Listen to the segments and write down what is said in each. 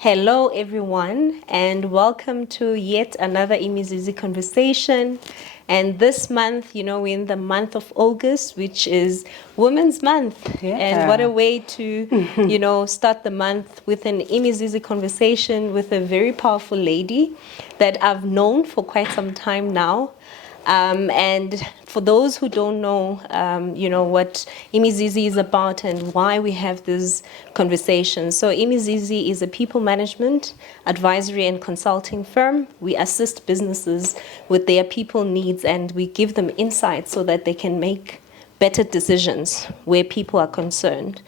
Hello, everyone, and welcome to yet another Imizizi Conversation. And this month, we're in the month of August, which is Women's Month. Yeah. And what a way to, start the month with an Imizizi Conversation with a very powerful lady that I've known for quite some time now. And for those who don't know, what Imizizi is about and why we have this conversation. So Imizizi is a people management, advisory and consulting firm. We assist businesses with their people needs and we give them insights so that they can make better decisions where people are concerned.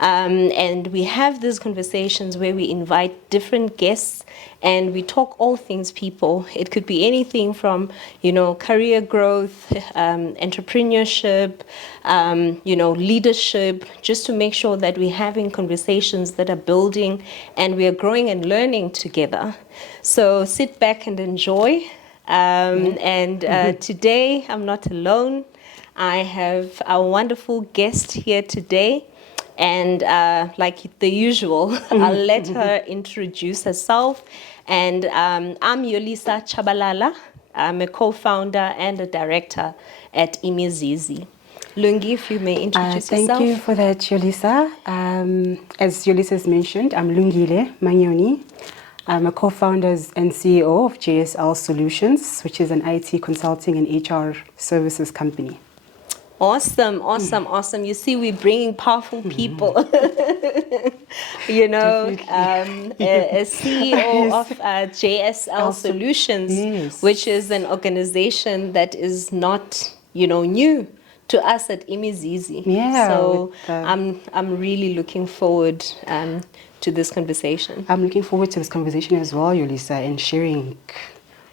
And we have these conversations where we invite different guests and we talk all things people. It could be anything from, career growth, entrepreneurship, leadership, just to make sure that we're having conversations that are building and we are growing and learning together. So sit back and enjoy. Today I'm not alone. I have our wonderful guest here today. And like the usual, I'll let her introduce herself. And I'm Yolisa Tshabalala. I'm a co-founder and a director at Imizizi. Lungi, if you may introduce yourself. Thank you for that, Yolisa. As Yolisa has mentioned, I'm Lungile, Manyoni. I'm a co-founder and CEO of JSL Solutions, which is an IT consulting and HR services company. Awesome. You see, we're bringing powerful people. A CEO of JSL Solutions, yes, which is an organization that is not, new to us at Imizizi. Yeah. So I'm really looking forward to this conversation. I'm looking forward to this conversation as well, Yolisa, and sharing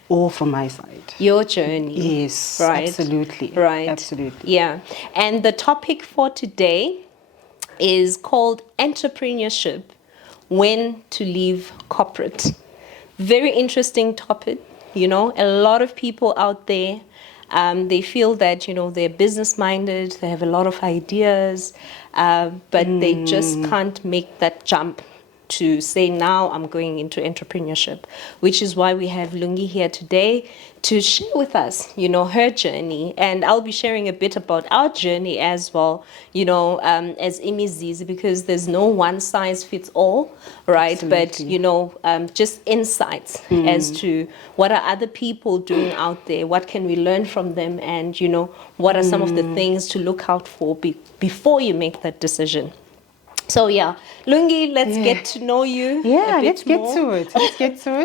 all from my side. Your journey. Yes, right. Absolutely. Right. Absolutely. Yeah. And the topic for today is called Entrepreneurship, When to Leave Corporate. Very interesting topic. A lot of people out there, they feel that, they're business-minded, they have a lot of ideas, but they just can't make that jump to say, now I'm going into entrepreneurship, which is why we have Lungi here today to share with us, her journey. And I'll be sharing a bit about our journey as well, as Imizizi, because there's no one size fits all, right? Absolutely. But, just insights as to what are other people doing out there, what can we learn from them, and, what are some of the things to look out for before you make that decision. So Lungi, let's get to know you. Yeah, a bit let's get more. to it.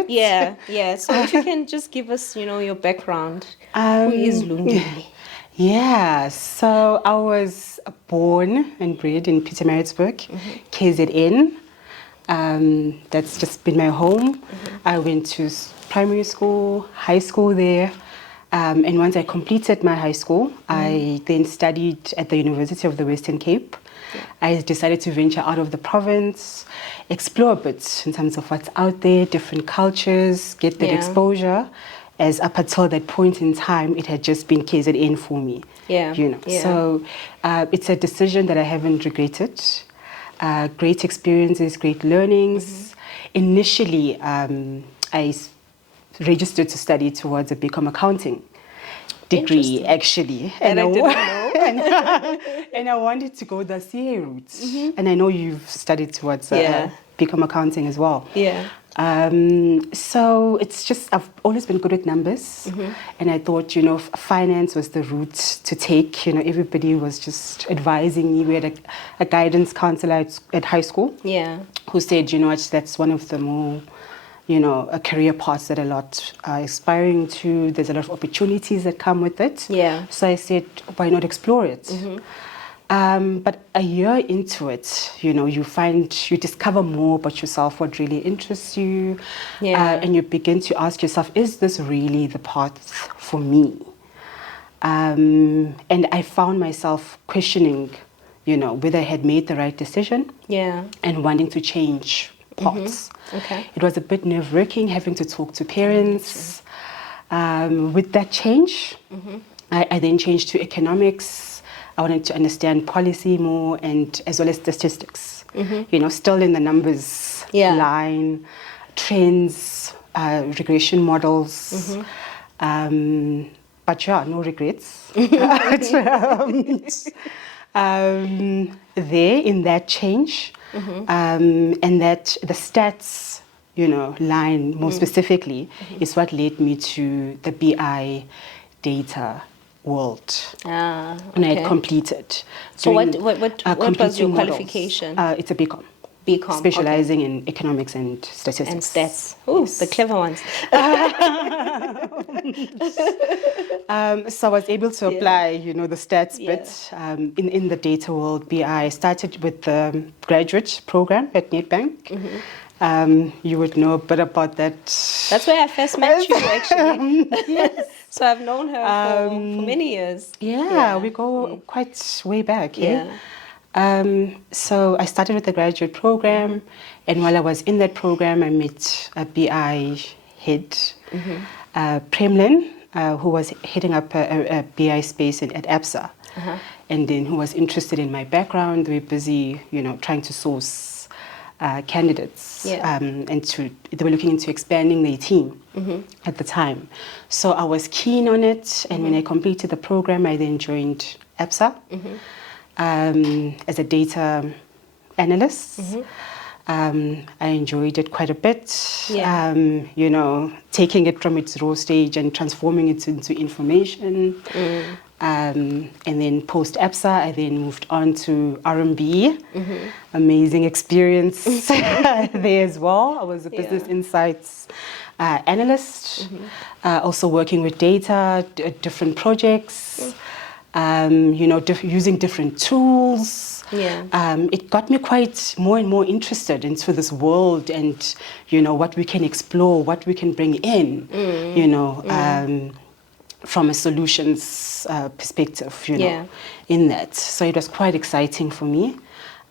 Yeah. So if you can just give us, your background. Who is Lungile? Yeah, so I was born and bred in Pietermaritzburg, KZN. That's just been my home. I went to primary school, high school there. And once I completed my high school, I then studied at the University of the Western Cape. I decided to venture out of the province, explore a bit in terms of what's out there, different cultures, get that exposure. As up until that point in time, it had just been KZN for me. So it's a decision that I haven't regretted. Great experiences, great learnings. Initially, I registered to study towards a BCom accounting degree, actually. And I didn't know. And I wanted to go the CA route. And I know you've studied towards BCom accounting as well. Yeah. So it's just, I've always been good at numbers. And I thought, finance was the route to take. Everybody was just advising me. We had a guidance counselor at high school who said, that's one of the more a career paths that a lot are aspiring to. There's a lot of opportunities that come with it. Yeah. So I said, why not explore it? But a year into it, you discover more about yourself, what really interests you. And you begin to ask yourself, is this really the path for me? And I found myself questioning, whether I had made the right decision. And wanting to change paths. Okay. It was a bit nerve-wracking having to talk to parents. With that change, I then changed to economics. I wanted to understand policy more and as well as statistics. Still in the numbers Yeah. line, trends, regression models. But yeah, no regrets. There in that change, and that the stats, line more specifically, is what led me to the BI data world. And I had completed. So what was your completing models. qualification? It's a BCom. BCom, Specializing in economics and statistics. And stats. Oh, yes. The clever ones. So I was able to apply, the stats bit in the data world. BI started with the graduate program at Nedbank. You would know a bit about that. That's where I first met you, actually. Yes. So I've known her for many years. Yeah, we go quite way back. Yeah. So I started with the graduate program, and while I was in that program, I met a BI head, Premlin, who was heading up a BI space at ABSA, and then who was interested in my background. We were busy, trying to source candidates, and they were looking into expanding their team at the time. So I was keen on it, and when I completed the program, I then joined ABSA. As a data analyst. I enjoyed it quite a bit, taking it from its raw stage and transforming it into information. And then post-ABSA, I then moved on to R&B. Amazing experience there as well. I was a business insights analyst, also working with data, different projects. Using different tools. It got me quite more and more interested into this world and, what we can explore, what we can bring in, from a solutions perspective, in that. So it was quite exciting for me.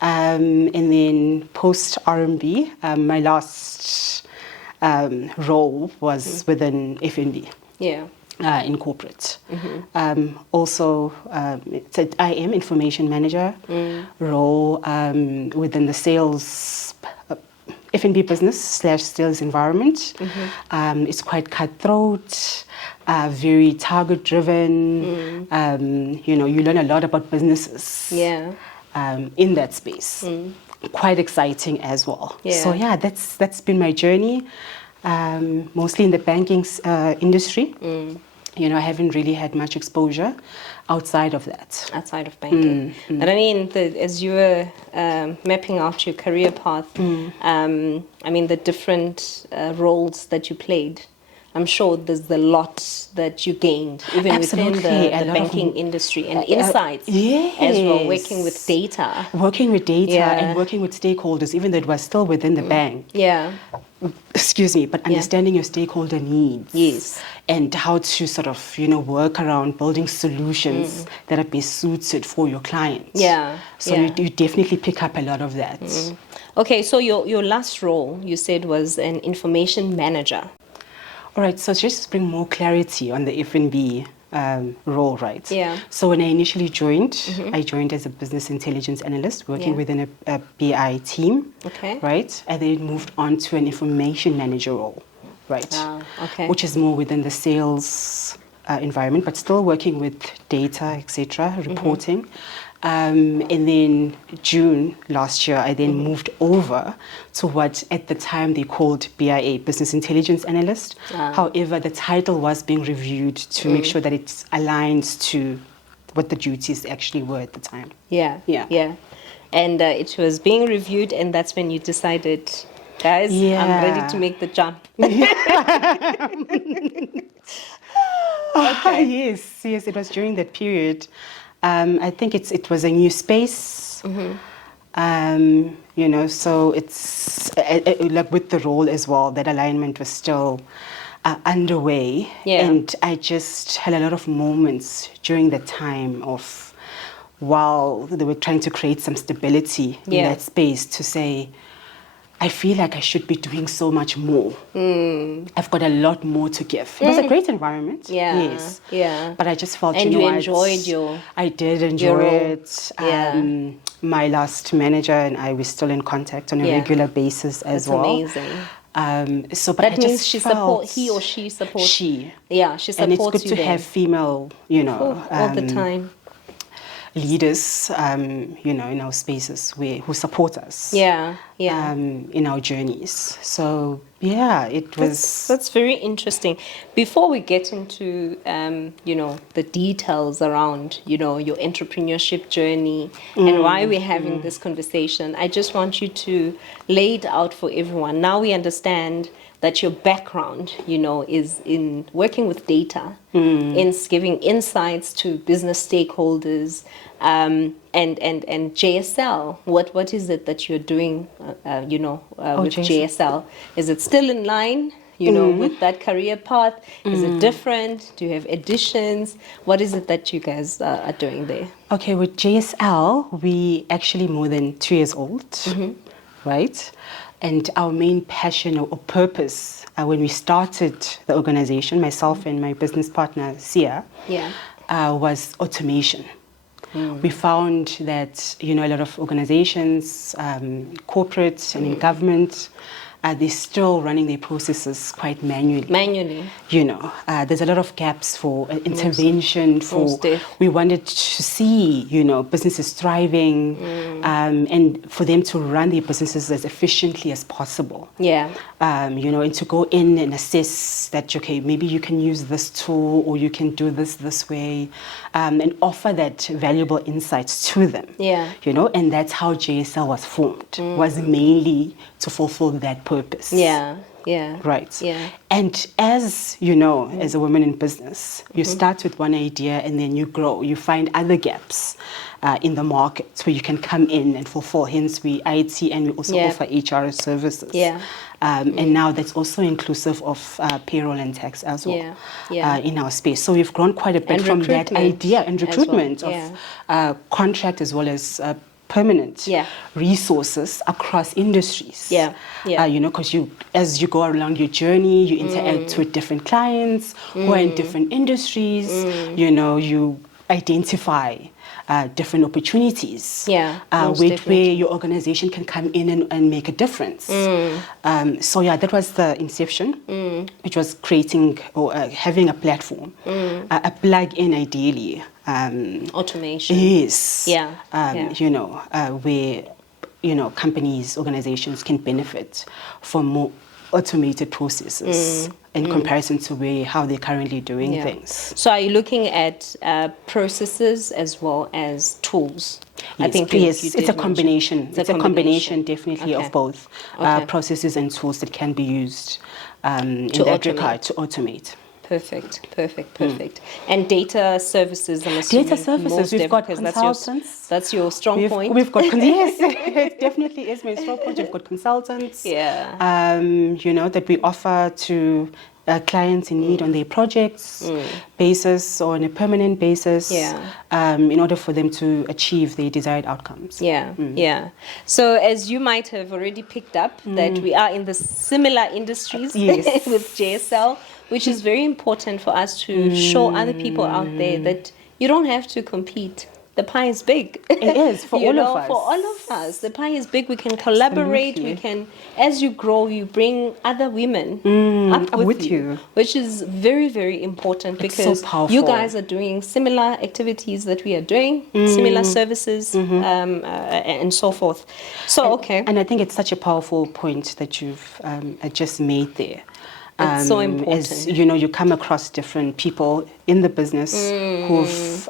And then post R&B, my last role was within FNB. In corporate. Also, it's an IM, information manager role within the sales, F&B business / sales environment. It's quite cutthroat, very target driven. You learn a lot about businesses in that space. Quite exciting as well. So that's been my journey, mostly in the banking industry. I haven't really had much exposure outside of that. Outside of banking. But I mean, as you were mapping out your career path, the different roles that you played, I'm sure there's a lot that you gained, even within the banking industry, and insights as well, working with data. Working with data and working with stakeholders, even though it was still within the bank. Excuse me, but understanding your stakeholder needs. And how to sort of, work around building solutions that are best suited for your clients. So you definitely pick up a lot of that. Okay, so your last role, you said, was an information manager. All right, so just to bring more clarity on the F&B role, right? So when I initially joined, I joined as a business intelligence analyst working within a BI team, right? And then moved on to an information manager role, right? Which is more within the sales environment, but still working with data, etc., reporting. And then June last year, I then moved over to what at the time they called BIA, Business Intelligence Analyst. However, the title was being reviewed to make sure that it aligns to what the duties actually were at the time. And it was being reviewed, and that's when you decided, guys, I'm ready to make the jump. Yes, it was during that period. I think it was a new space, so it's like with the role as well, that alignment was still underway. And I just had a lot of moments during the time of, while they were trying to create some stability in that space, to say, I feel like I should be doing so much more. I've got a lot more to give. It was a great environment. Yeah. Yes. Yeah. But I just felt, And you know you what? enjoyed your I did enjoy role. it. My last manager and I were still in contact on a regular basis as That's well. amazing. So, but That I means just felt he or she supports. she. Yeah, she supports And it's good you to then. have female, you know, all the time. leaders, you know, in our spaces who support us. Yeah. In our journeys. So yeah, it was. That's very interesting. Before we get into you know, the details around, you know, your entrepreneurship journey and why we're having this conversation, I just want you to lay it out for everyone. Now we understand that your background, you know, is in working with data, in giving insights to business stakeholders, and JSL. What is it that you're doing, you know, with JSL? Is it still in line, you know, with that career path? Is it different? Do you have additions? What is it that you guys are doing there? Okay, with JSL, we actually more than 2 years old, right? And our main passion or purpose when we started the organization, myself and my business partner, Sia, was automation. We found that, you know, a lot of organizations, corporate and in government, they're still running their processes quite manually. You know, there's a lot of gaps for intervention. We wanted to see, you know, businesses thriving, and for them to run their businesses as efficiently as possible. Yeah. You know, and to go in and assess that, okay, maybe you can use this tool or you can do this way, and offer that valuable insights to them. Yeah. You know, and that's how JSL was formed, was mainly to fulfill that purpose. Yeah. Right. Yeah. And as you know, as a woman in business, you start with one idea and then you grow. You find other gaps in the market where you can come in and fulfill. Hence, we IT and we also offer HR services. And now that's also inclusive of payroll and tax as well in our space. So we've grown quite a bit from that idea and recruitment of contract as well as permanent resources across industries. You know, because as you go along your journey, you interact with different clients who are in different industries. You know, you identify different opportunities where your organization can come in and make a difference. So yeah, that was the inception, which was creating or having a platform, a plug-in ideally. Automation. Yes. You know, where, you know, companies, organizations can benefit from more automated processes in comparison to how they're currently doing things. So are you looking at processes as well as tools? Yes, I think it's a combination. It's a combination definitely of both processes and tools that can be used in that regard to automate. Perfect. And data services, I'm assuming. Data services, we've got consultants. That's your strong point. We've got, yes, it definitely is my strong point. We've got consultants, you know, that we offer to clients in need on their projects basis or on a permanent basis in order for them to achieve their desired outcomes. So as you might have already picked up that we are in the similar industries with JSL, which is very important for us to show other people out there that you don't have to compete. The pie is big. It is for all of us. For all of us, the pie is big. We can collaborate. Absolutely. We can, as you grow, you bring other women up with you, which is very, very important because you guys are doing similar activities that we are doing, similar services, and so forth. So and I think it's such a powerful point that you've just made there. It's so important. As you know, you come across different people in the business who've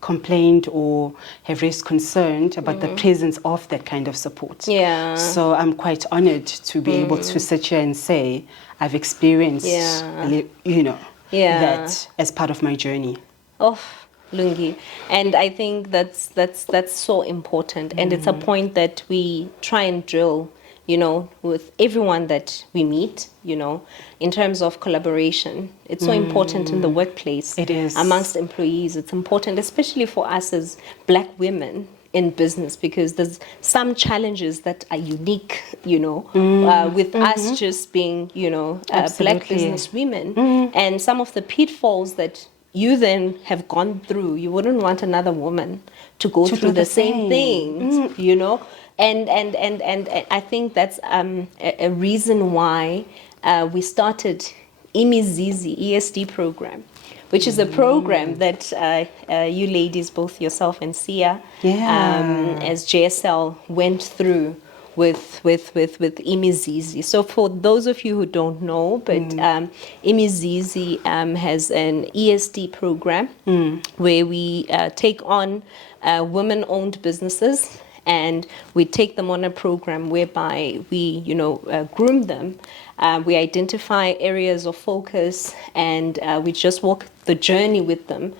complained or have raised concern about the presence of that kind of support. So I'm quite honored to be able to sit here and say I've experienced, you know, that as part of my journey. Oh, Lungi. And I think that's so important. And it's a point that we try and drill, you know, with everyone that we meet, you know, in terms of collaboration. It's so important in the workplace. It is. Amongst employees. It's important, especially for us as Black women, in business, because there's some challenges that are unique, with us just being, black business women, and some of the pitfalls that you then have gone through. You wouldn't want another woman to go through the same things, and I think that's a reason why we started Imizizi ESD program, which is a program that you ladies, both yourself and Sia, as JSL went through with Imizizi. So for those of you who don't know, but Imizizi has an ESD program where we take on women-owned businesses, and we take them on a program whereby we, groom them. We identify areas of focus, and we just walk the journey with them,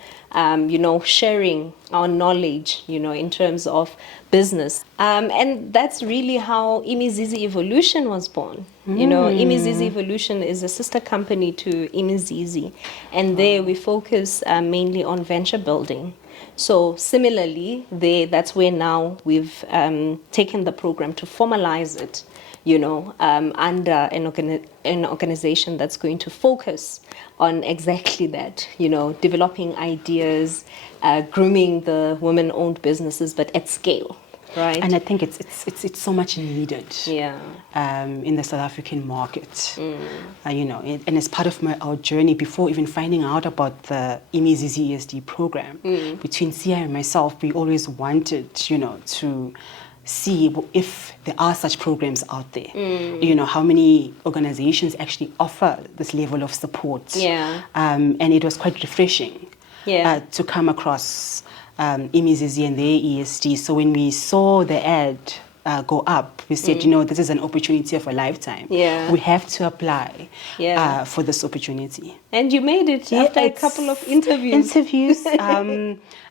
sharing our knowledge, in terms of business. And that's really how Imizizi Evolution was born. Imizizi Evolution is a sister company to Imizizi, and there we focus mainly on venture building. So similarly, that's where now we've taken the program to formalize it, under an organization that's going to focus on exactly that, developing ideas, grooming the women-owned businesses, but at scale. Right. And I think it's so much needed in the South African market. And as part of our journey, before even finding out about the Imizizi ESD program, between Sia and myself, we always wanted, to see if there are such programs out there. How many organizations actually offer this level of support. And it was quite refreshing to come across Imizizi and their ESD. So when we saw the ad go up, we said, this is an opportunity of a lifetime. We have to apply for this opportunity. And you made it after a couple of interviews.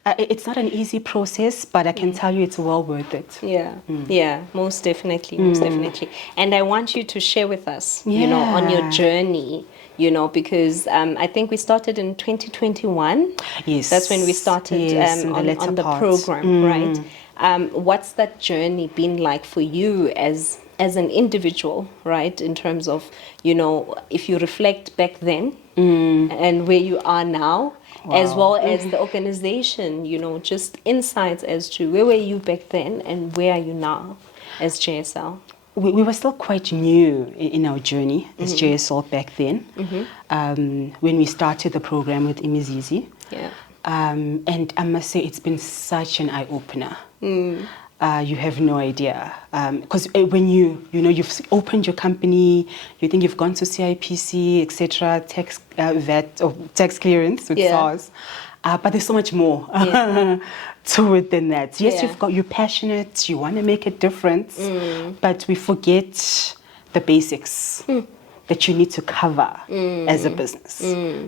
It's not an easy process, but I can tell you it's well worth it. Most definitely, And I want you to share with us, on your journey, because I think we started in 2021. Yes. That's when we started on the program, right? What's that journey been like for you as an individual, right? In terms of, if you reflect back then and where you are now, as well as the organization, just insights as to where were you back then and where are you now as JSL? We were still quite new in our journey as JSL back then, when we started the program with Imizizi. And I must say it's been such an eye-opener. You have no idea. Because when you've opened your company, you think you've gone to CIPC, etc., tax VAT or tax clearance with SARS. But there's so much more to it than that. Yes, you're passionate, you want to make a difference, but we forget the basics that you need to cover as a business.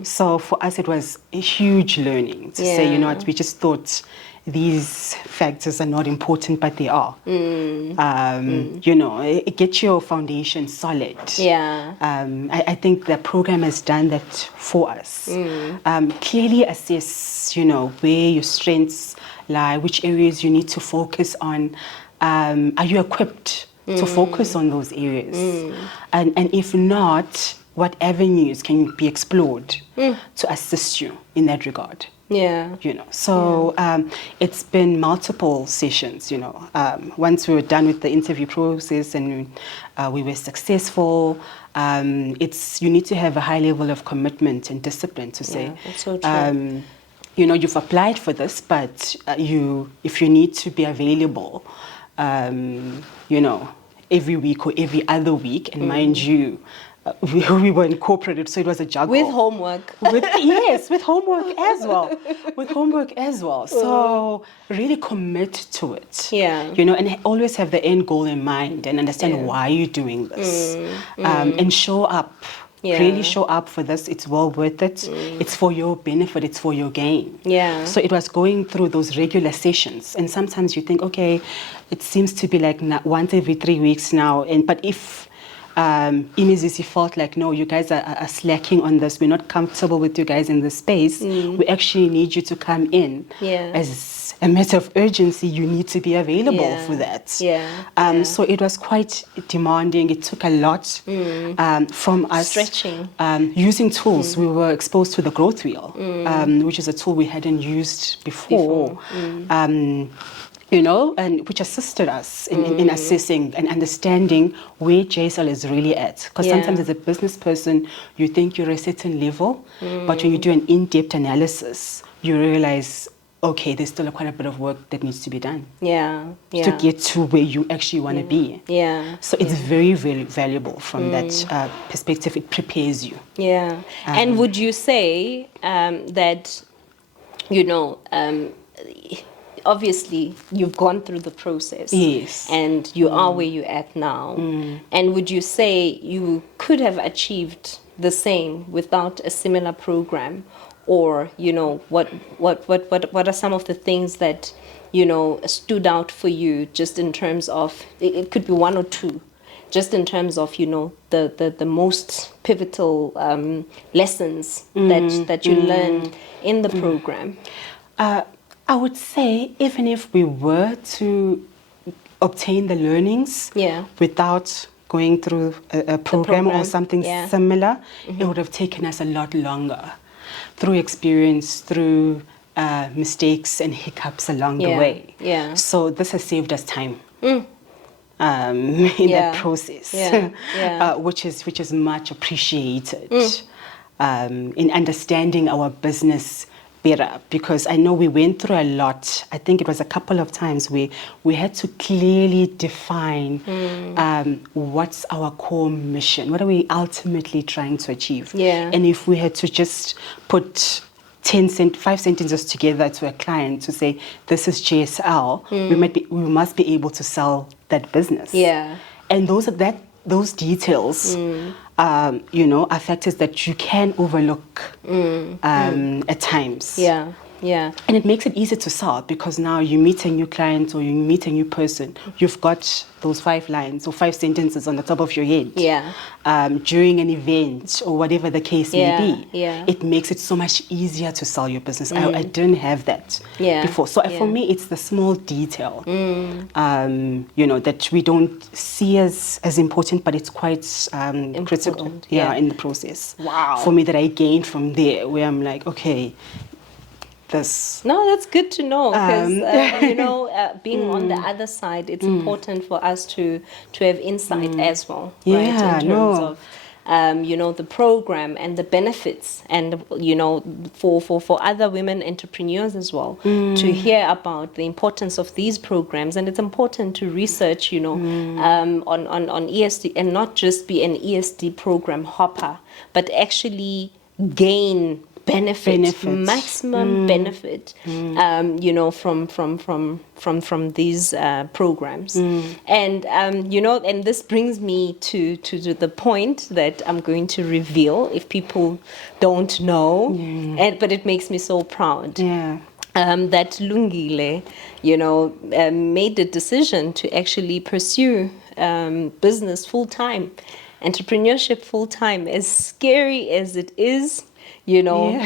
So for us, it was a huge learning to say, we just thought these factors are not important, but they are. Get your foundation solid. I think the program has done that for us. Clearly assess, where your strengths lie, which areas you need to focus on. Are you equipped to focus on those areas? And if not, what avenues can be explored to assist you in that regard? It's been multiple sessions, once we were done with the interview process and we were successful, you need to have a high level of commitment and discipline to say, that's so true. You've applied for this, but if you need to be available, every week or every other week, and mind you, we were incorporated, so it was a juggle. With homework. With homework as well. So really commit to it. And always have the end goal in mind and understand why you're doing this. And show up. Really show up for this. It's well worth it. It's for your benefit. It's for your gain. So it was going through those regular sessions. And sometimes you think, okay, it seems to be like once every 3 weeks now. But if Imizizi felt like, no, you guys are slacking on this, we're not comfortable with you guys in this space, we actually need you to come in as a matter of urgency, you need to be available for that. So it was quite demanding. It took a lot from us. Stretching. Using tools. We were exposed to the growth wheel, which is a tool we hadn't used before. You know, and which assisted us in assessing and understanding where JSL is really at. Because sometimes as a business person, you think you're a certain level, but when you do an in-depth analysis, you realize, okay, there's still quite a bit of work that needs to be done. To get to where you actually want to be. So it's very, very valuable from that perspective. It prepares you. And would you say that, you know, obviously you've gone through the process, and you are where you're at now, and would you say you could have achieved the same without a similar program? Or, you know, what are some of the things that, you know, stood out for you, just in terms of, it could be one or two, just in terms of, you know, the most pivotal lessons that you learned in the program? I would say, even if we were to obtain the learnings without going through a program or something similar, it would have taken us a lot longer, through experience, through mistakes and hiccups along the way. So this has saved us time in that process, which is much appreciated in understanding our business better, because I know we went through a lot. I think it was a couple of times where we had to clearly define what's our core mission, what are we ultimately trying to achieve. And if we had to just put 5 sentences together to a client to say, this is JSL, we must be able to sell that business. And those details you know, are factors that you can overlook at times. And it makes it easier to sell, because now you meet a new client or you meet a new person, you've got those 5 lines or 5 sentences on the top of your head. During an event or whatever the case may be, it makes it so much easier to sell your business. I didn't have that before. So for me, it's the small detail, you know, that we don't see as important, but it's quite critical in the process. For me, that I gained from there, where I'm like, okay, no, that's good to know, because you know, being on the other side, it's important for us to have insight as well, right? In terms of you know, the program and the benefits, and you know, for other women entrepreneurs as well, to hear about the importance of these programs. And it's important to research, you know, on ESD, and not just be an ESD program hopper, but actually gain maximum benefit, you know, from these programs. And you know, and this brings me to the point that I'm going to reveal, if people don't know, but it makes me so proud. That Lungile, you know, made the decision to actually pursue business full-time, entrepreneurship full-time. As scary as it is, you know,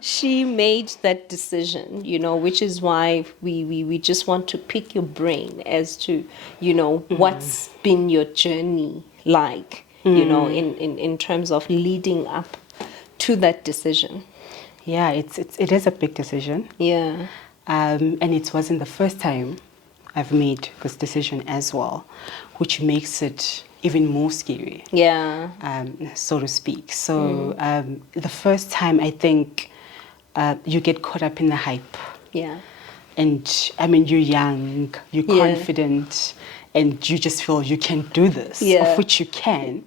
she made that decision, you know, which is why we just want to pick your brain as to, you know, what's been your journey like, you know, in terms of leading up to that decision. It is a big decision. And it wasn't the first time I've made this decision as well, which makes it even more scary, so to speak. So the first time, I think you get caught up in the hype. And I mean, you're young, you're confident, and you just feel you can do this, of which you can.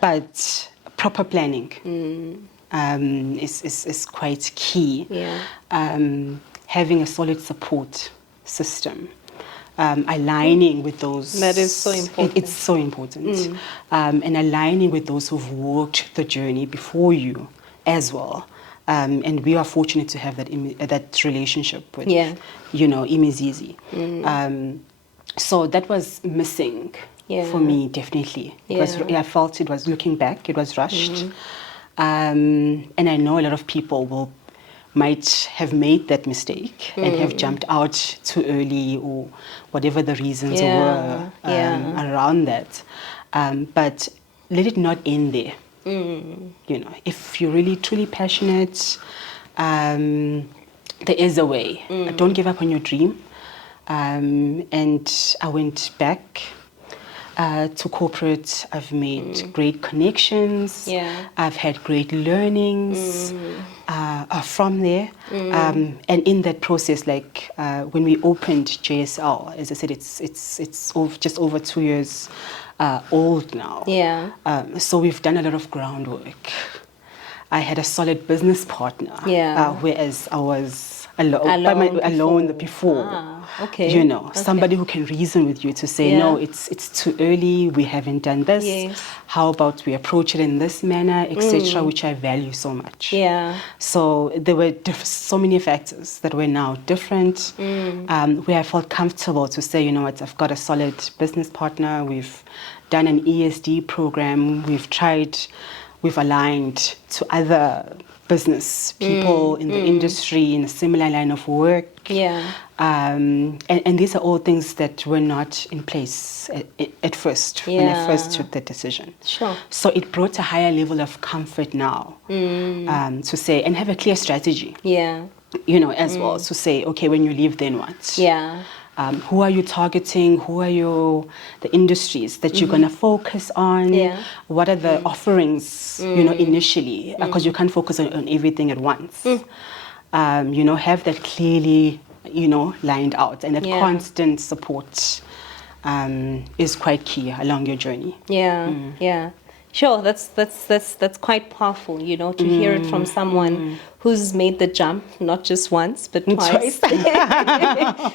But proper planning is quite key. Having a solid support system. Aligning with those, that is so important. It's so important, and aligning with those who've walked the journey before you as well. And we are fortunate to have that relationship with, you know, Imizizi. So that was missing for me, definitely, because I felt it was, looking back, it was rushed. And I know a lot of people might have made that mistake and have jumped out too early, or whatever the reasons were around that. But let it not end there. You know, if you're really truly passionate, there is a way. Don't give up on your dream. And I went back to corporate. I've made great connections. I've had great learnings from there. And in that process, like when we opened JSL, as I said, it's just over 2 years old now. So we've done a lot of groundwork. I had a solid business partner, whereas I was alone before. You know, somebody who can reason with you to say, no, it's too early, we haven't done this. How about we approach it in this manner, etc., which I value so much. So there were so many factors that were now different, where I felt comfortable to say, you know what, I've got a solid business partner, we've done an ESD program, we've aligned to other business people in the industry, in a similar line of work. And these are all things that were not in place at first, when I first took the decision. So it brought a higher level of comfort now to say, and have a clear strategy, you know, as well, to say, okay, when you leave, then what? Who are you targeting? Who are the industries that you're going to focus on? What are the offerings, you know, initially? Because you can't focus on everything at once. You know, have that clearly, you know, lined out. And that constant support is quite key along your journey. Sure, that's quite powerful, you know, to hear it from someone who's made the jump, not just once, but twice.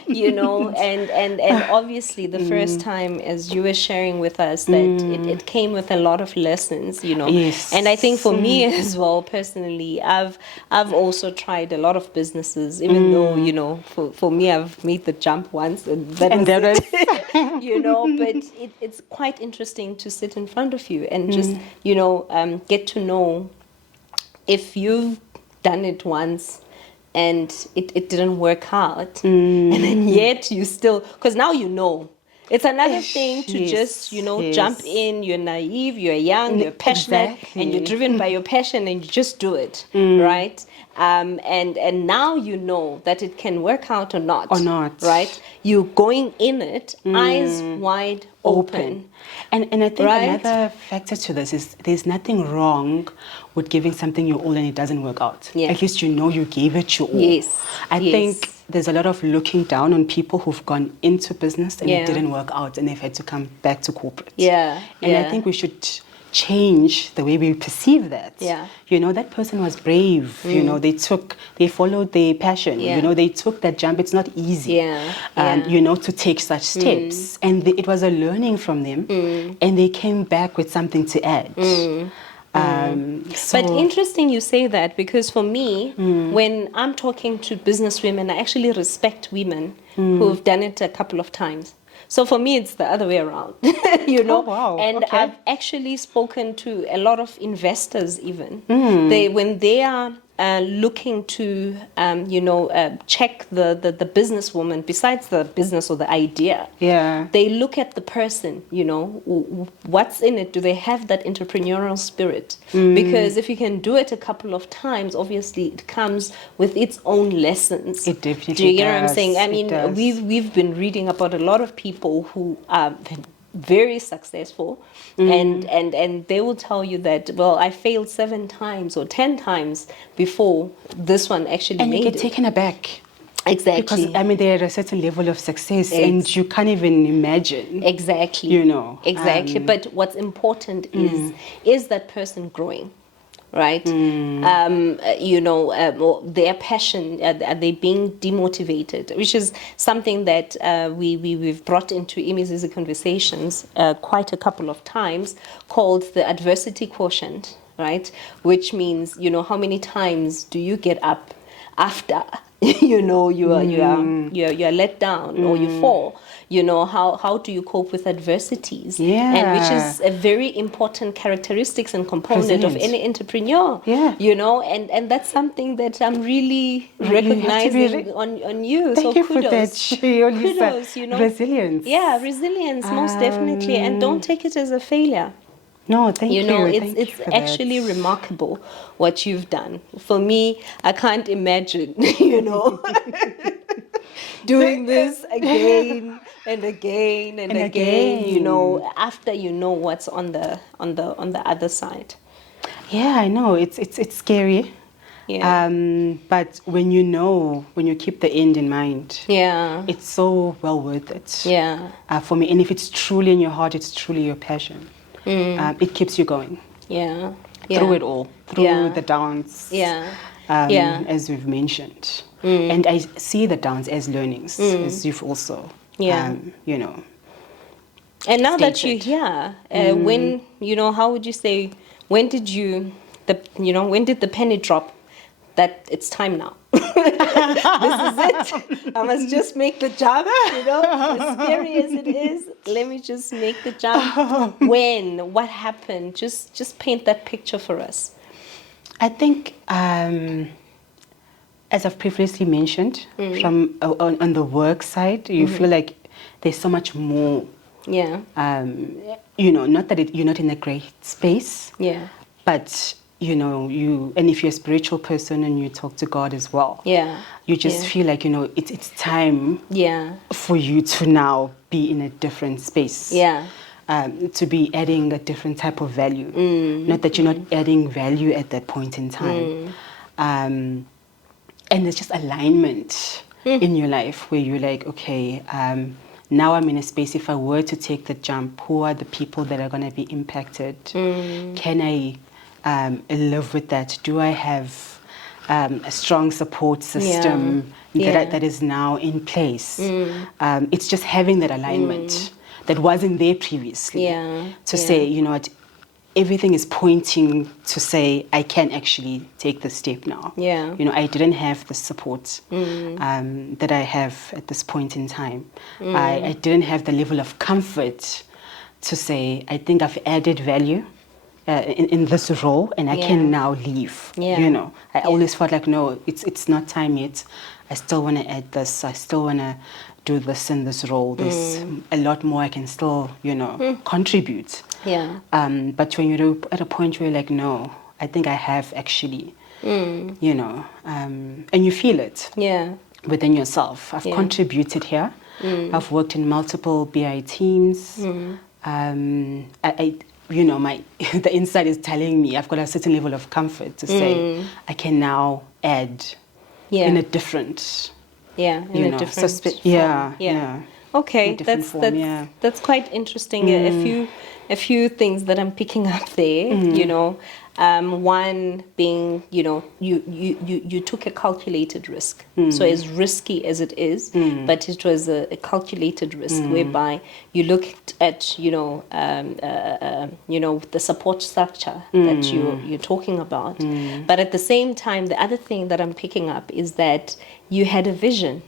You know, and obviously the first time, as you were sharing with us, that it came with a lot of lessons, you know. And I think for me as well, personally, I've also tried a lot of businesses, even though, you know, for me, I've made the jump once, and that was it, you know, but it's quite interesting to sit in front of you and just, you know, get to know if you've done it once and it didn't work out, and then yet you still, because now you know. It's another thing to just, you know, jump in, you're naive, you're young, you're passionate, and you're driven by your passion, and you just do it, right? And now you know that it can work out or not. Right? You're going in it, eyes wide open. And I think another factor to this is there's nothing wrong with giving something your all and it doesn't work out. At least you know you gave it your all. I think there's a lot of looking down on people who've gone into business and it didn't work out and they've had to come back to corporate. And I think we should change the way we perceive that. You know, that person was brave. You know, they followed their passion. You know, they took that jump. It's not easy, you know, to take such steps. And it was a learning from them. And they came back with something to add. But interesting you say that, because for me, when I'm talking to business women, I actually respect women who've done it a couple of times. So for me, it's the other way around, you know. And I've actually spoken to a lot of investors even. When they are looking to, you know, check the businesswoman, besides the business or the idea, they look at the person, you know, what's in it? Do they have that entrepreneurial spirit? Because if you can do it a couple of times, obviously it comes with its own lessons. It definitely Do you get what I'm does. saying? I mean, we've been reading about a lot of people who are very successful, and they will tell you that, well, I failed 7 times or 10 times before this one actually and made it. you get taken aback. Exactly. Because, I mean, they're at a certain level of success and you can't even imagine. Exactly. You know. Exactly. But what's important is that person growing? Right? You know, their passion, are they being demotivated? Which is something that we've brought into Imizizi Conversations quite a couple of times, called the adversity quotient, right? Which means, you know, how many times do you get up after you know, you are let down or you fall. You know, how do you cope with adversities? Yeah. And which is a very important characteristics and component of Resilient. any entrepreneur. Yeah. You know, and that's something that I'm really You have to be recognizing on you. Thank So you kudos. for that, Yolisa. Kudos, you know. Resilience. Yeah, resilience, most definitely. And don't take it as a failure. No, thank you. You know, Thank you it's for actually that. remarkable what you've done. For me, I can't imagine, you know, doing this again and again and again, you know, after you know what's on the other side. Yeah, I know. It's scary. Yeah. But when you keep the end in mind, Yeah. it's so well worth it. Yeah. For me, and if it's truly in your heart, it's truly your passion. It keeps you going. Yeah. Through it all, through the downs. Yeah. Yeah. As we've mentioned. And I see the downs as learnings, as you've also, you know. And now that stated. you're here, when, you know, how would you say, when did the penny drop that it's time now? This is it. I must just make the jump, you know, as scary as it is. Let me just make the jump. When? What happened? Just paint that picture for us. I think, as I've previously mentioned, from on the work side, you feel like there's so much more. Yeah. You know, not that you're not in a great space. Yeah. But you know, and if you're a spiritual person and you talk to God as well, you just feel like, you know, it's time for you to now be in a different space. To be adding a different type of value. Not that you're not adding value at that point in time. And there's just alignment in your life where you're like, okay, now I'm in a space, if I were to take the jump, who are the people that are going to be impacted? Can I live with that? Do I have a strong support system that is now in place? It's just having that alignment that wasn't there previously. To say, you know what, everything is pointing to say, I can actually take the step now. You know, I didn't have the support that I have at this point in time. I didn't have the level of comfort to say, I think I've added value in this role and I can now leave. You know, I always felt like, no, it's not time yet. I still want to add this. I still want to do this in this role. There's a lot more I can still, you know, contribute. But when you're at a point where you're like, no, I think I have actually, you know, and you feel it within yourself. I've contributed here. I've worked in multiple BI teams. I you know, the inside is telling me I've got a certain level of comfort to say I can now add in a different, in a different form. Okay, that's quite interesting. A few things that I'm picking up there. You know, one being, you know, you took a calculated risk. So as risky as it is, but it was a calculated risk whereby you looked at, you know, the support structure that you're talking about. But at the same time, the other thing that I'm picking up is that you had a vision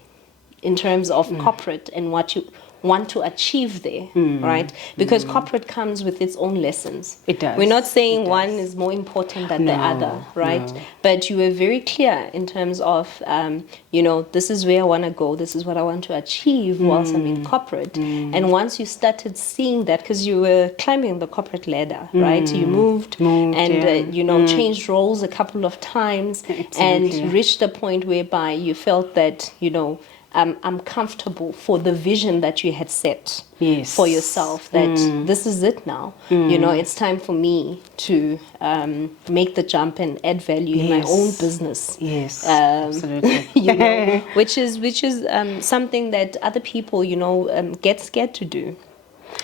in terms of corporate and what you want to achieve there, right? Because corporate comes with its own lessons. It does. We're not saying one is more important than the other, right? No. But you were very clear in terms of, you know, this is where I want to go, this is what I want to achieve whilst I'm in corporate. And once you started seeing that, because you were climbing the corporate ladder, right? You moved and, you know, changed roles a couple of times and reached a point whereby you felt that, you know, I'm comfortable for the vision that you had set for yourself, that this is it now. You know, it's time for me to make the jump and add value in my own business. Absolutely. You know, which is something that other people, you know, get scared to do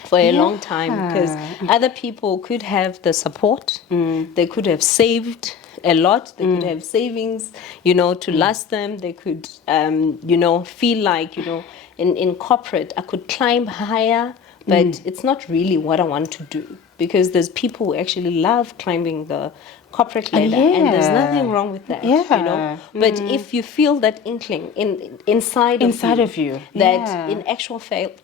for a long time, because other people could have the support, they could have saved a lot, they could have savings, you know, to last them. They could, you know, feel like, you know, in corporate, I could climb higher, but it's not really what I want to do, because there's people who actually love climbing the corporate ladder, and there's nothing wrong with that. You know, Yeah. but if you feel that inkling inside of you, that in actual fact,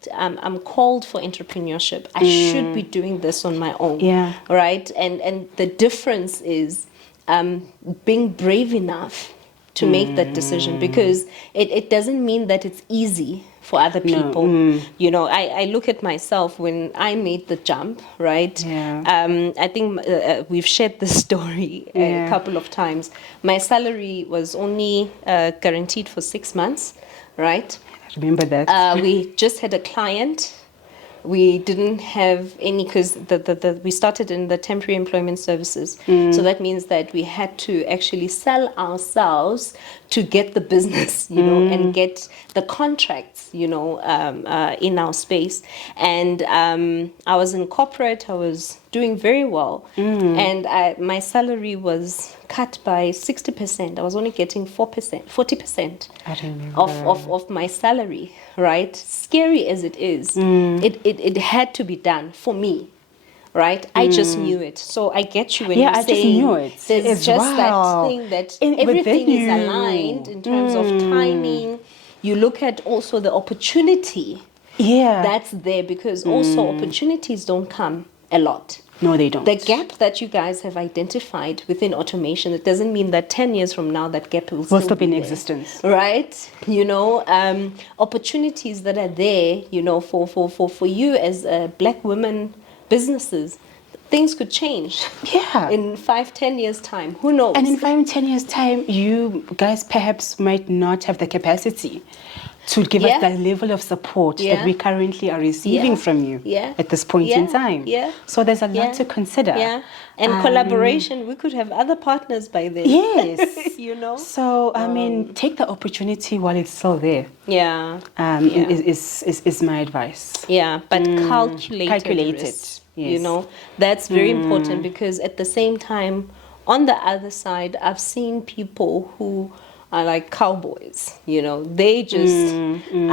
I'm called for entrepreneurship, I should be doing this on my own. Yeah. Right, and the difference is being brave enough to make that decision, because it doesn't mean that it's easy for other people. You know, I look at myself when I made the jump, right? Yeah. I think we've shared this story a couple of times. My salary was only guaranteed for 6 months, right? I remember that. We just had a client. We didn't have any, because we started in the temporary employment services. So that means that we had to actually sell ourselves to get the business, you know, and get the contracts, you know, in our space. And I was in corporate. I was doing very well. And my salary was cut by 60%. I was only getting 40% I remember. of my salary, right? Scary as it is, it had to be done for me, right? I just knew it. So I get you when you I say just knew it. there's It's just that wow. thing that Within everything is you. aligned in terms of timing. You look at also the opportunity that's there, because also opportunities don't come a lot. No, they don't. The gap that you guys have identified within automation, it doesn't mean that 10 years from now that gap will still be in there, existence. right? You know, opportunities that are there, you know, for you as black women businesses, things could change. Yeah. In 5-10 years time, who knows? And in 5-10 years' time, you guys perhaps might not have the capacity to give us that level of support that we currently are receiving from you at this point in time. So there's a lot to consider. And collaboration, we could have other partners by then. Yes. You know? So, I mean, take the opportunity while it's still there. Is my advice. Yeah, but calculate it. You know, that's very important, because at the same time, on the other side, I've seen people who are like cowboys, you know, they just,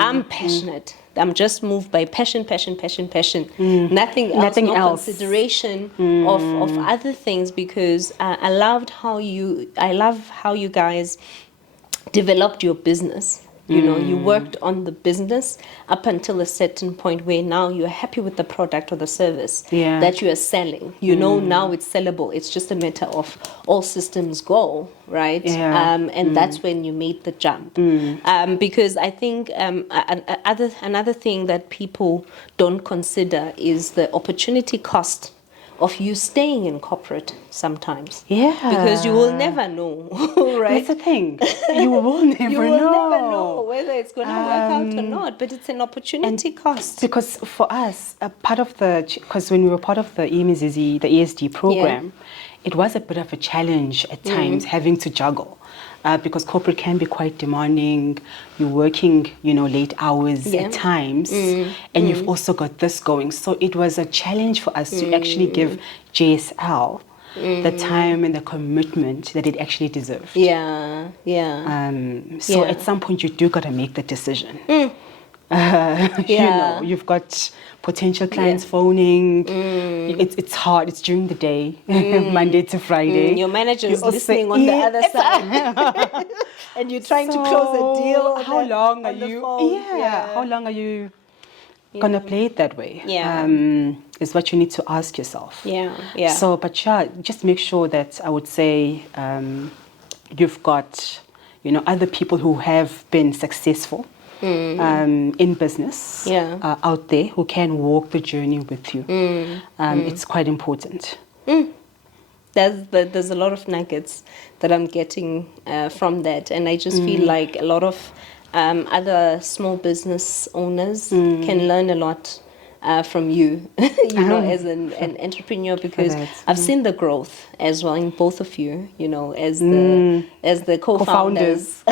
I'm passionate. I'm just moved by passion. Nothing else. Consideration of other things, because I love how you guys developed your business. You know, you worked on the business up until a certain point where now you're happy with the product or the service that you are selling. You know, now it's sellable. It's just a matter of all systems go, right? And that's when you made the jump. Because I think another thing that people don't consider is the opportunity cost of you staying in corporate sometimes. Because you will never know, right? That's the thing. You will never know whether it's going to work out or not, but it's an opportunity cost. Because for us, because when we were part of the Imizizi, the ESD program, it was a bit of a challenge at times having to juggle. Because corporate can be quite demanding. You're working, you know, late hours at times, and you've also got this going. So it was a challenge for us to actually give JSL the time and the commitment that it actually deserved. So at some point, you do got to make the decision. You know, you've got potential clients phoning. It's hard. It's during the day, Monday to Friday. Your manager is listening on the other side, and you're trying to close a deal. How long are you? How long are you gonna play it that way? Is what you need to ask yourself. So, but just make sure that, I would say, you've got, you know, other people who have been successful in business out there who can walk the journey with you. It's quite important. There's a lot of nuggets that I'm getting from that, and I just feel like a lot of other small business owners can learn a lot from you, you know, as an entrepreneur, because I've seen the growth as well in both of you, you know, as the co-founders.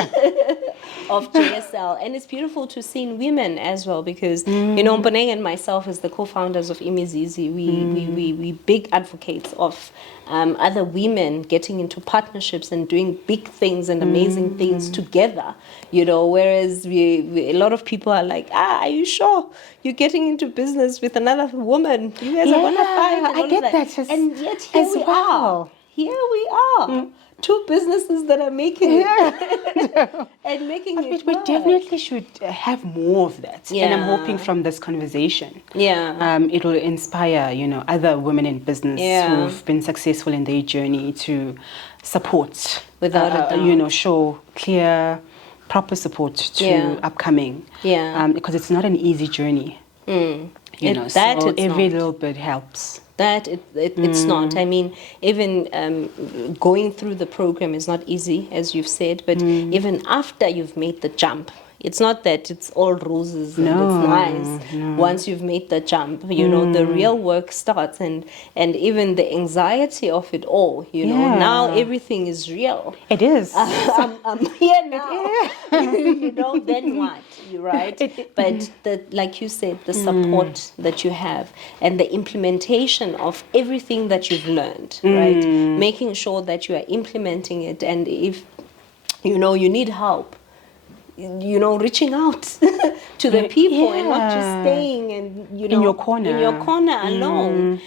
Of JSL, and it's beautiful to see in women as well, because you know, Boneng and myself, as the co-founders of Imizizi, we big advocates of other women getting into partnerships and doing big things and amazing things together, you know, whereas a lot of people are like, are you sure you're getting into business with another woman? You guys are gonna fight. And I get that. And yet here we are. here we are. Two businesses that are making it and making it We work. definitely should have more of that. And I'm hoping from this conversation, it will inspire, other women in business who've been successful in their journey to support, without a doubt, show clear, proper support to upcoming. Because it's not an easy journey. So every little bit helps. It's not. I mean, even going through the program is not easy, as you've said, but even after you've made the jump, it's not that it's all roses and it's nice. Once you've made the jump, the real work starts, and even the anxiety of it all, now everything is real. It is. I'm here now. Then what? Right? But like you said, the support that you have and the implementation of everything that you've learned, right? Making sure that you are implementing it, and if you need help, reaching out to the people and not just staying and in your corner alone.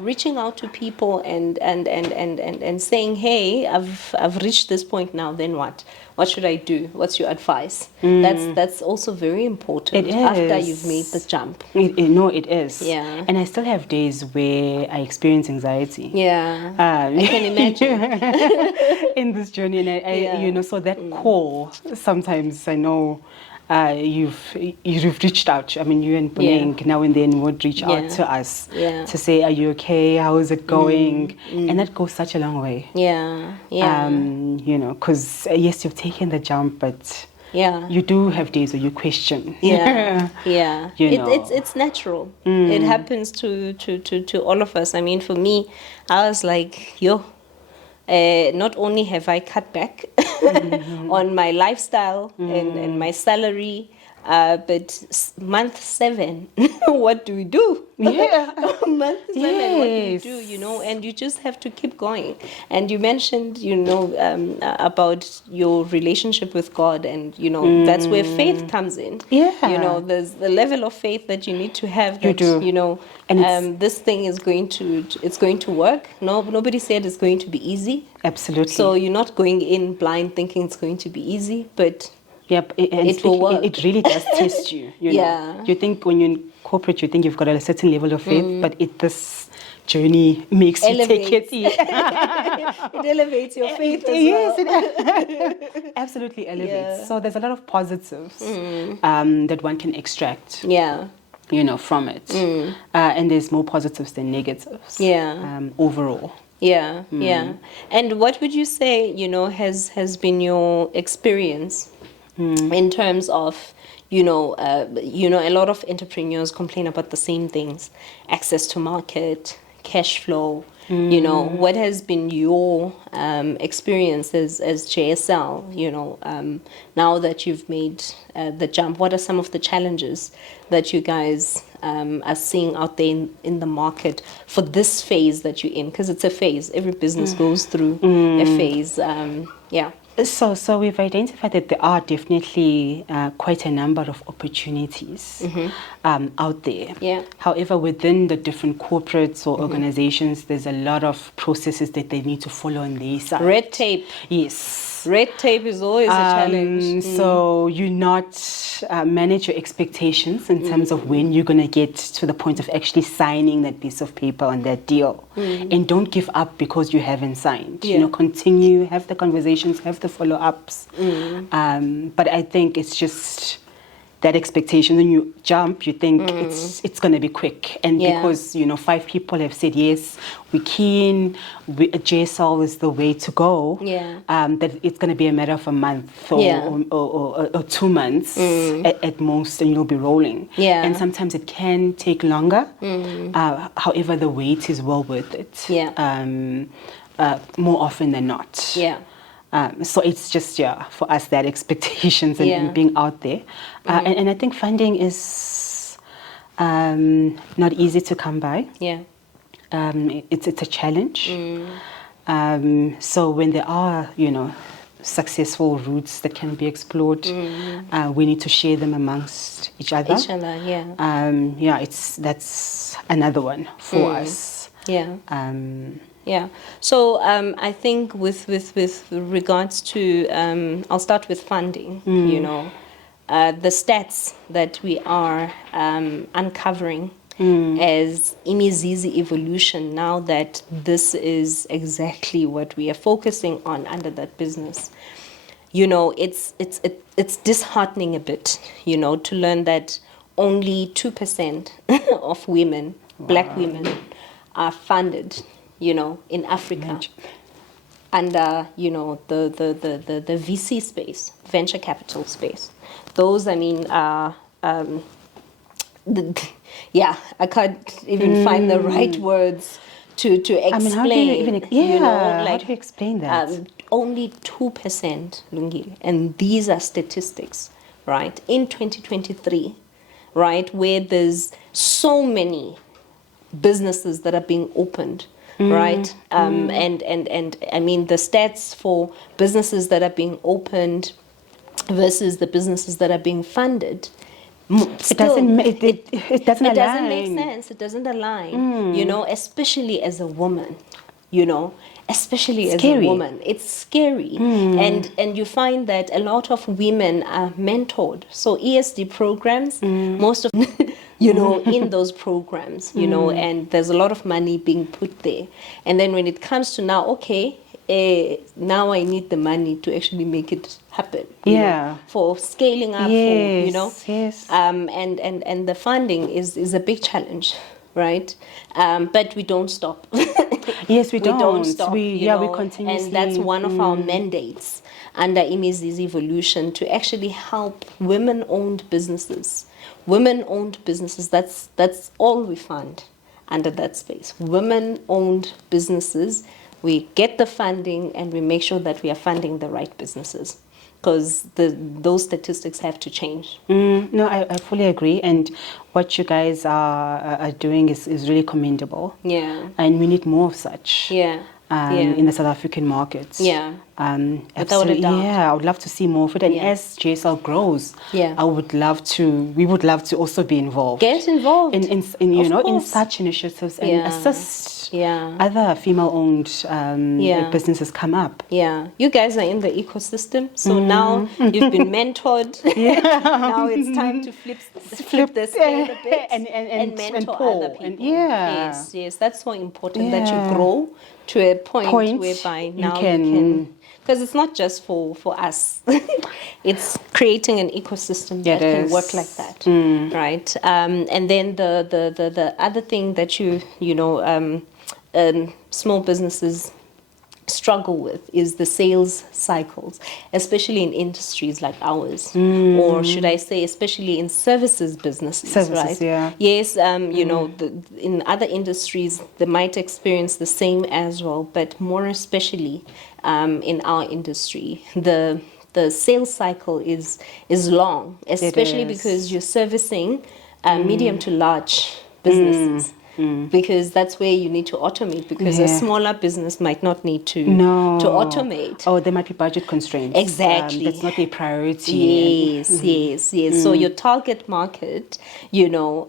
Reaching out to people and saying, hey, I've reached this point now, then what should I do? What's your advice? That's also very important. It is. After you've made the jump. It is. And I still have days where I experience anxiety. I can imagine. In this journey, and I so that call, sometimes I know you've reached out. I mean, you and Boneng now and then would reach out to us to say, are you okay? How is it going? And that goes such a long way. Because yes, you've taken the jump, but you do have days where you question. It's natural. It happens to all of us. I mean, for me, I was like, not only have I cut back on my lifestyle and my salary, but month 7, what do we do? Month 7, what do we do? And you just have to keep going. And you mentioned, about your relationship with God, and that's where faith comes in. There's the level of faith that you need to have. That, and this thing is going to work. Nobody said it's going to be easy. Absolutely. So you're not going in blind thinking it's going to be easy, but it will work. It really does test you. You think when you're in corporate, you think you've got a certain level of faith, but this journey makes you take it. It elevates your faith as well. Yes, it absolutely elevates. So there's a lot of positives that one can extract. From it. And there's more positives than negatives. Overall. And what would you say, has been your experience in terms of, a lot of entrepreneurs complain about the same things: access to market, cash flow. What has been your experience as JSL, now that you've made the jump? What are some of the challenges that you guys are seeing out there in the market for this phase that you're in? Because it's a phase. Every business goes through a phase. So we've identified that there are definitely quite a number of opportunities out there. However, within the different corporates or organizations, there's a lot of processes that they need to follow on their side. Red tape. Yes. Red tape is always a challenge. So you not manage your expectations in terms of when you're going to get to the point of actually signing that piece of paper on that deal. And don't give up because you haven't signed. Continue, have the conversations, have the follow-ups. But I think it's just that expectation. When you jump, you think it's going to be quick. And because, 5 people have said, yes, we're keen, JSL is the way to go, that it's going to be a matter of a month or 2 months at most, and you'll be rolling. And sometimes it can take longer. However, the wait is well worth it. More often than not. So it's just, for us, that expectations and being out there. And I think funding is not easy to come by. It's a challenge. So when there are, successful routes that can be explored, we need to share them amongst each other. That's another one for us. Yeah. So I think with regards to, I'll start with funding. You know, the stats that we are uncovering as Imizizi evolution, now that this is exactly what we are focusing on under that business. You know, it's disheartening a bit, you know, to learn that only 2% of women, black women, are funded, you know, in Africa under, you know, the VC space, venture capital space. Those, I mean, are, yeah, I can't even find the right words to explain. I mean, how do you even, you know, like, how do you explain that? Only 2%, Lungile, and these are statistics, right? In 2023, right, where there's so many businesses that are being opened, right? And I mean, the stats for businesses that are being opened versus the businesses that are being funded, It doesn't make it doesn't it align. doesn't make sense. It doesn't align. You know, especially as a woman. You know, especially as a woman, it's scary. And you find that a lot of women are mentored. So ESD programs, most of you know, in those programs, you know, and there's a lot of money being put there. And then when it comes to now, okay, now I need the money to actually make it happen. You know, for scaling up, for, you know. And the funding is a big challenge, right? But we don't stop. Yes, we don't stop. We continuously. And that's one of our mandates under Imizizi Evolution, to actually help women-owned businesses. Women-owned businesses, that's all we fund under that space. Women-owned businesses, we get the funding and we make sure that we are funding the right businesses, because those statistics have to change. No, I fully agree. And what you guys are doing is really commendable. Yeah. And we need more of such. Yeah. In the South African markets. Yeah. Without a doubt. Yeah, I would love to see more of it. And as JSL grows, we would love to also be involved. Get involved. In you know, in such initiatives and assist other female-owned businesses come up. Yeah, you guys are in the ecosystem, so now you've been mentored. Now it's time to flip the scale a bit and mentor other people. Yes, that's so important that you grow to a point whereby now you can, because it's not just for us. It's creating an ecosystem that can work like that, right? And then the other thing that you know, small businesses struggle with is the sales cycles, especially in industries like ours, or should I say, especially in services businesses, right? Yeah. Yes, you know, in other industries they might experience the same as well, but more especially in our industry, the sales cycle is long, especially because you're servicing medium to large businesses. Because that's where you need to automate, because a smaller business might not need to automate. Oh, there might be budget constraints. Exactly. That's not their priority. Yes. So your target market, you know,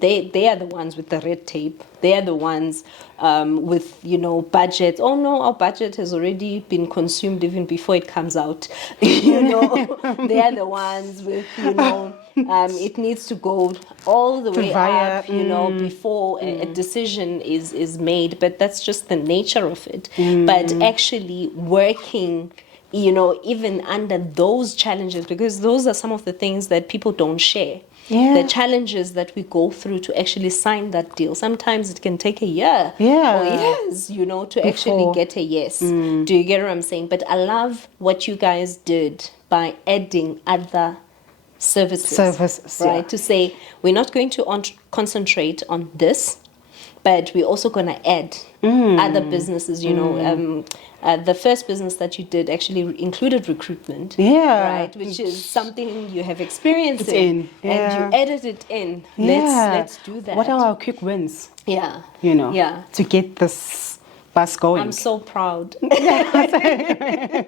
they are the ones with the red tape. They are the ones with, you know, budgets. Oh no, our budget has already been consumed even before it comes out. You know, they are the ones with, you know, it needs to go all the way up, you know, before a decision is made. But that's just the nature of it. But actually working, you know, even under those challenges, because those are some of the things that people don't share. The challenges that we go through to actually sign that deal. Sometimes it can take a year or years, you know, to actually get a yes. Do you get what I'm saying? But I love what you guys did by adding other services, right? To say, we're not going to concentrate on this, but we're also going to add other businesses, you know. The first business that you did actually included recruitment, right? Which is something you have experience in. And you added it in. Let's do that. What are our quick wins? Yeah. You know, to get this bus going. I'm so proud. I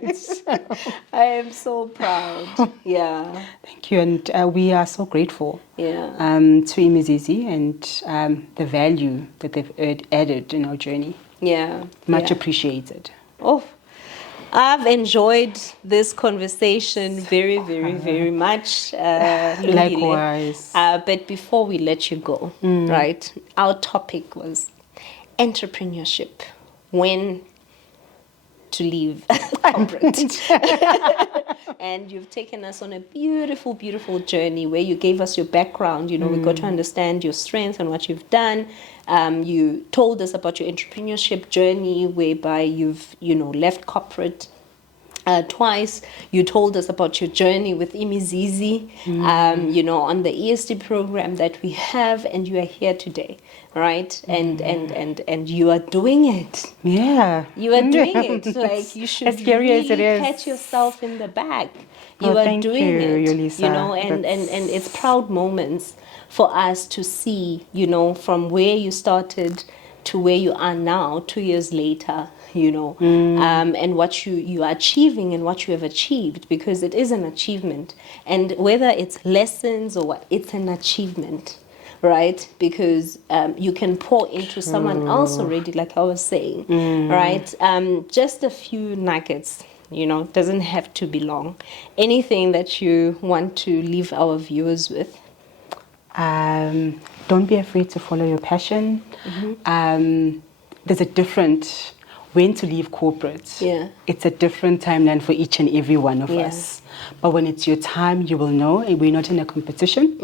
am so proud. Yeah. Thank you. And we are so grateful to Imizizi and the value that they've added in our journey. Yeah. Much yeah. appreciated. Oh, I've enjoyed this conversation very, very, very much. Lungile. Likewise. But before we let you go, right, our topic was entrepreneurship. When to leave corporate. And you've taken us on a beautiful, beautiful journey where you gave us your background. You know, we got to understand your strengths and what you've done. You told us about your entrepreneurship journey whereby you've, you know, left corporate twice. You told us about your journey with Imizizi, you know, on the ESD program that we have, and you are here today, right? And you are doing it. Yeah. You are doing it. Like, you should As scary as it really is. pat yourself in the back. You Oh, are thank doing you, it, Yolisa. you know, and it's proud moments for us to see, you know, from where you started to where you are now, 2 years later, you know, and what you are achieving and what you have achieved, because it is an achievement. And whether it's lessons or what, it's an achievement, right? Because you can pour into someone else already, like I was saying, right? Just a few nuggets, you know, doesn't have to be long. Anything that you want to leave our viewers with? Don't be afraid to follow your passion. There's a different when to leave corporate. Yeah. It's a different timeline for each and every one of us. But when it's your time, you will know. We're not in a competition.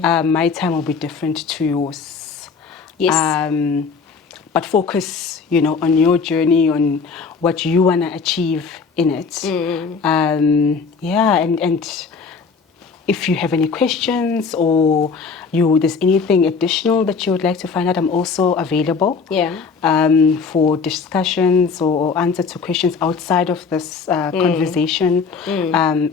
My time will be different to yours. Yes. But focus, you know, on your journey, on what you want to achieve in it. Yeah, and if you have any questions or there's anything additional that you would like to find out, I'm also available. Yeah. For discussions or answer to questions outside of this conversation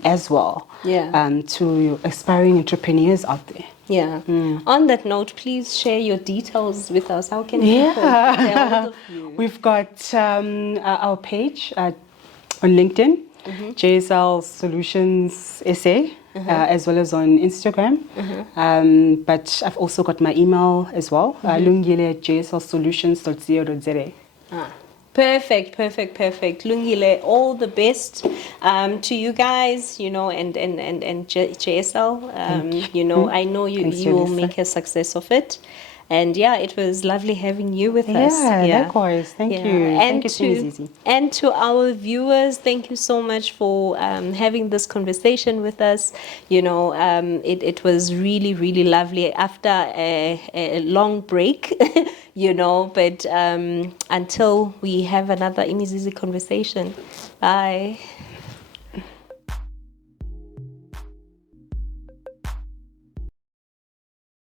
as well. Yeah. To aspiring entrepreneurs out there. Yeah. On that note, please share your details with us. How can people get hold of you? We've got our page on LinkedIn, JSL Solutions SA, as well as on Instagram. But I've also got my email as well, lungile@jslsolutions.co.za. Perfect. Lungile, all the best to you guys, you know, and JSL. You know, I know you will make a success of it. And yeah, it was lovely having you with us. Yeah, likewise. Thank you. And Thank you, Imizizi. and to our viewers, thank you so much for having this conversation with us. You know, it was really, really lovely after a long break, you know, but until we have another Imizizi conversation. Bye.